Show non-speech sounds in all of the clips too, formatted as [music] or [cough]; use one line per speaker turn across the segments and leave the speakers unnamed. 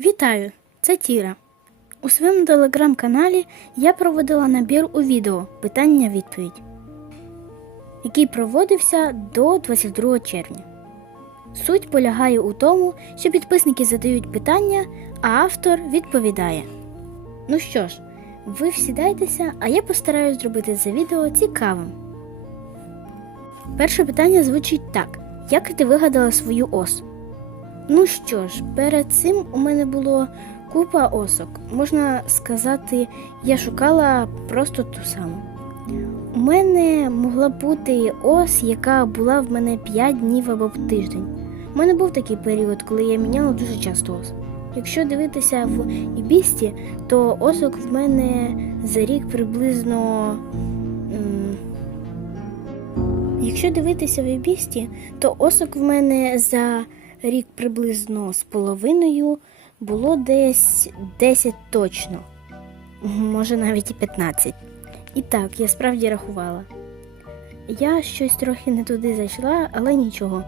Вітаю! Це Тіра. У своєму телеграм-каналі я проводила набір у відео питання-відповідь, який проводився до 22 червня. Суть полягає у тому, що підписники задають питання, а автор відповідає. Ну що ж, ви всідайтеся, а я постараюсь зробити це відео цікавим. Перше питання звучить так: як ти вигадала свою ос? Ну що ж, перед цим у мене було купа осок. Можна сказати, я шукала просто ту саму. У мене могла бути ос, яка була в мене 5 днів або тиждень. У мене був такий період, коли я міняла дуже часто ос. Якщо дивитися в Ібісті, то осок в мене за рік приблизно. Якщо дивитися в Ібісті, то осок в мене за рік приблизно з половиною було десь 10 точно, може навіть і 15. І так, я справді рахувала. Я щось трохи не туди зайшла, але нічого.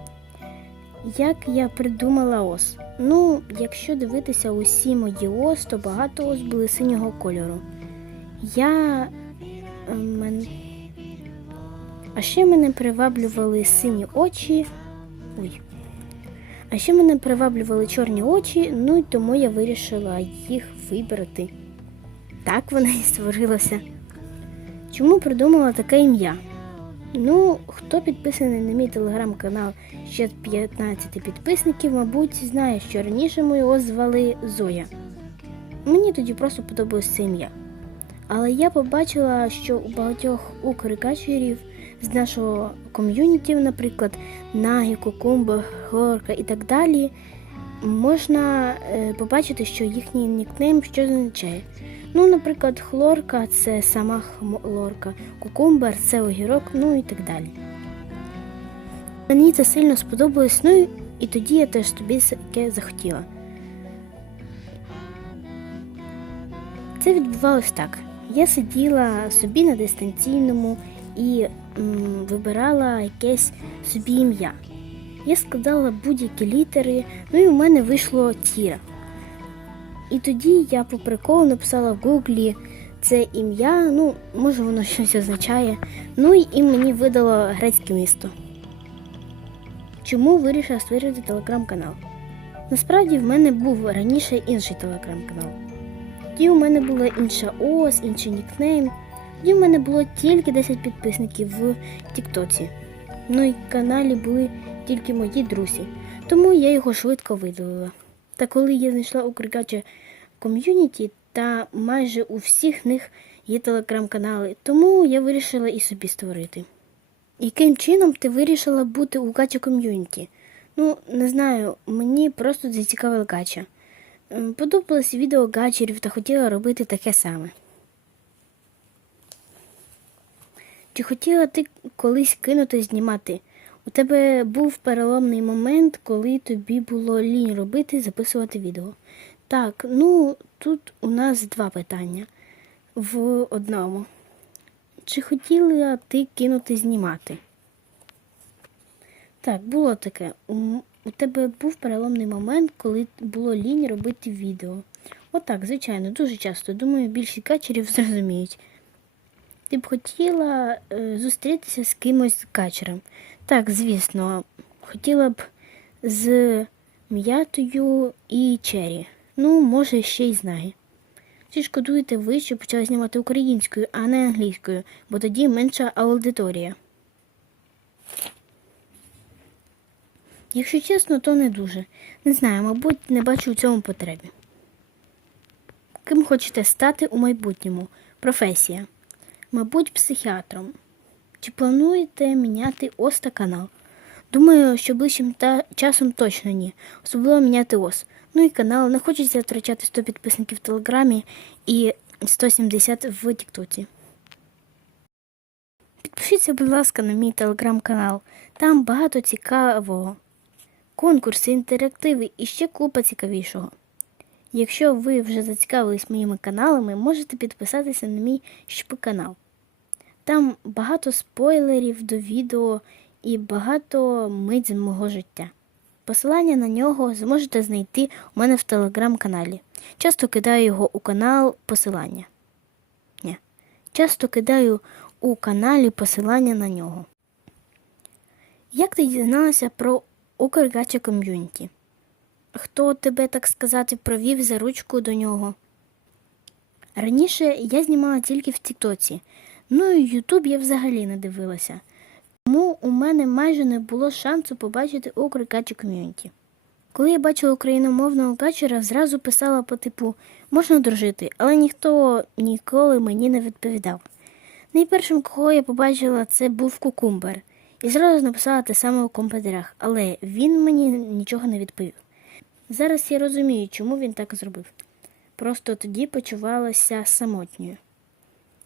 Як я придумала ос? Ну, якщо дивитися усі мої ос, то багато ос були синього кольору. Я. е, мен... А ще мене приваблювали сині очі. Ой. А ще мене приваблювали чорні очі, ну й тому я вирішила їх вибрати. Так вона і створилася. Чому придумала таке ім'я? Ну, хто підписаний на мій телеграм-канал ще з 15 підписників, мабуть, знає, що раніше мою звали Зоя. Мені тоді просто подобалось це ім'я. Але я побачила, що у багатьох укрикачерів з нашого ком'юніті, наприклад, Нагі, Кукумба, Хлорка і так далі, можна е, побачити, що їхній нікнейм що означає. Ну, наприклад, хлорка це сама хлорка, кукумбер це огірок, ну і так далі. Мені це сильно сподобалось, ну і тоді я теж тобі таке захотіла. Це відбувалось так. Я сиділа собі на дистанційному і вибирала якесь собі ім'я. Я складала будь-які літери, ну і у мене вийшло Тіра. І тоді я по приколу написала в гуглі це ім'я, ну, може воно щось означає. Ну і і мені видало грецьке місто. Чому вирішила створити телеграм-канал? Насправді в мене був раніше інший телеграм-канал. Тоді у мене була інша ос, інший нікнейм. Тоді в мене було тільки 10 підписників в Тіктоці. Ну і в каналі були тільки мої друзі, тому я його швидко видалила. Та коли я знайшла Укрикача ком'юніті, та майже у всіх них є телеграм-канали, тому я вирішила і собі створити. Яким чином ти вирішила бути у Гача ком'юніті? Ну, не знаю, мені просто зацікавила Гача. Ем, Подобалось відео гачерів та хотіла робити таке саме. Чи хотіла ти колись кинути знімати? У тебе був переломний момент, коли тобі було лінь робити, записувати відео. Так, ну тут у нас два питання в одному. Чи хотіла ти кинути знімати? Так, було таке. У, тебе був переломний момент, коли було лінь робити відео. Отак, звичайно, дуже часто. Думаю, більшість качерів [laughs] зрозуміють. Ти б хотіла е, зустрітися з кимось з качером. Так, звісно, хотіла б з м'ятою і чері. Ну, може, ще й з нагі. Чи шкодуєте ви, що почали знімати українською, а не англійською, бо тоді менша аудиторія. Якщо чесно, то не дуже. Не знаю, мабуть, не бачу у цьому потребі. Ким хочете стати у майбутньому? Професія. Мабуть, психіатром. Чи плануєте міняти ос та канал? Думаю, що ближчим та часом точно ні. Особливо міняти ос. Ну і канал. Не хочеться втрачати 100 підписників в Телеграмі і 170 в Тіктоці. Підпишіться, будь ласка, на мій телеграм-канал. Там багато цікавого. Конкурси, інтерактиви і ще купа цікавішого. Якщо ви вже зацікавились моїми каналами, можете підписатися на мій ШП-канал. Там багато спойлерів до відео і багато мить з мого життя. Посилання на нього зможете знайти у мене в телеграм-каналі. Часто кидаю його у канал посилання. Ні. Часто кидаю у каналі посилання на нього. Як ти дізналася про Укргача ком'юніті? Хто тебе, так сказати, провів за ручку до нього? Раніше я знімала тільки в Тіктоці, ну і Ютуб я взагалі не дивилася. Тому у мене майже не було шансу побачити Укргача ком'юніті. Коли я бачила україномовного качера, зразу писала по типу можна дружити, але ніхто ніколи мені не відповідав. Найпершим, кого я побачила, це був кукумбер. І зразу написала те саме у комп'ютерах, але він мені нічого не відповів. Зараз я розумію, чому він так зробив. Просто тоді почувалася самотньою.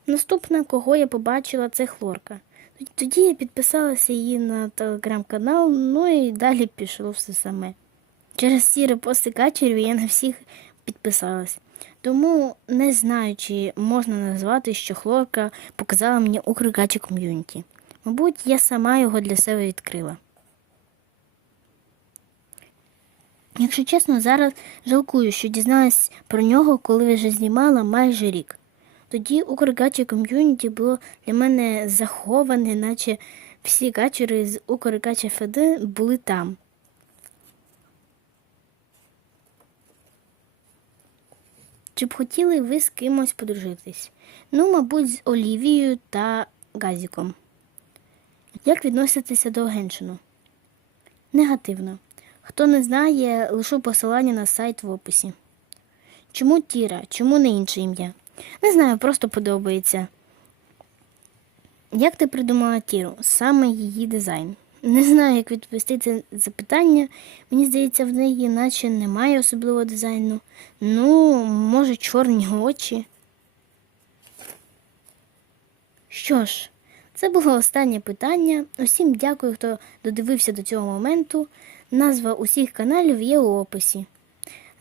Наступна, кого я побачила, це хлорка. Тоді я підписалася її на телеграм-канал, ну і далі пішло все саме. Через ці репости качерів я на всіх підписалась. Тому не знаю, чи можна назвати, що хлорка показала мені Укргачі ком'юніті. Мабуть, я сама його для себе відкрила. Якщо чесно, зараз жалкую, що дізналась про нього, коли вже знімала майже рік. Тоді Укргачі ком'юніті було для мене заховане, наче всі гачери з Укргачі ФД були там. Чи б хотіли ви з кимось подружитись? Ну, мабуть, з Олівією та Газіком. Як відноситися до Геншину? Негативно. Хто не знає, лишу посилання на сайт в описі. Чому Тіра? Чому не інше ім'я? Не знаю, просто подобається. Як ти придумала Тіру? Саме її дизайн. Не знаю, як відповісти це запитання. Мені здається, в неї наче немає особливого дизайну. Ну, може, чорні очі. Що ж, це було останнє питання. Усім дякую, хто додивився до цього моменту. Назва усіх каналів є у описі.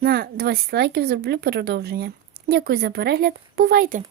На 20 лайків зроблю продовження. Дякую за перегляд. Бувайте!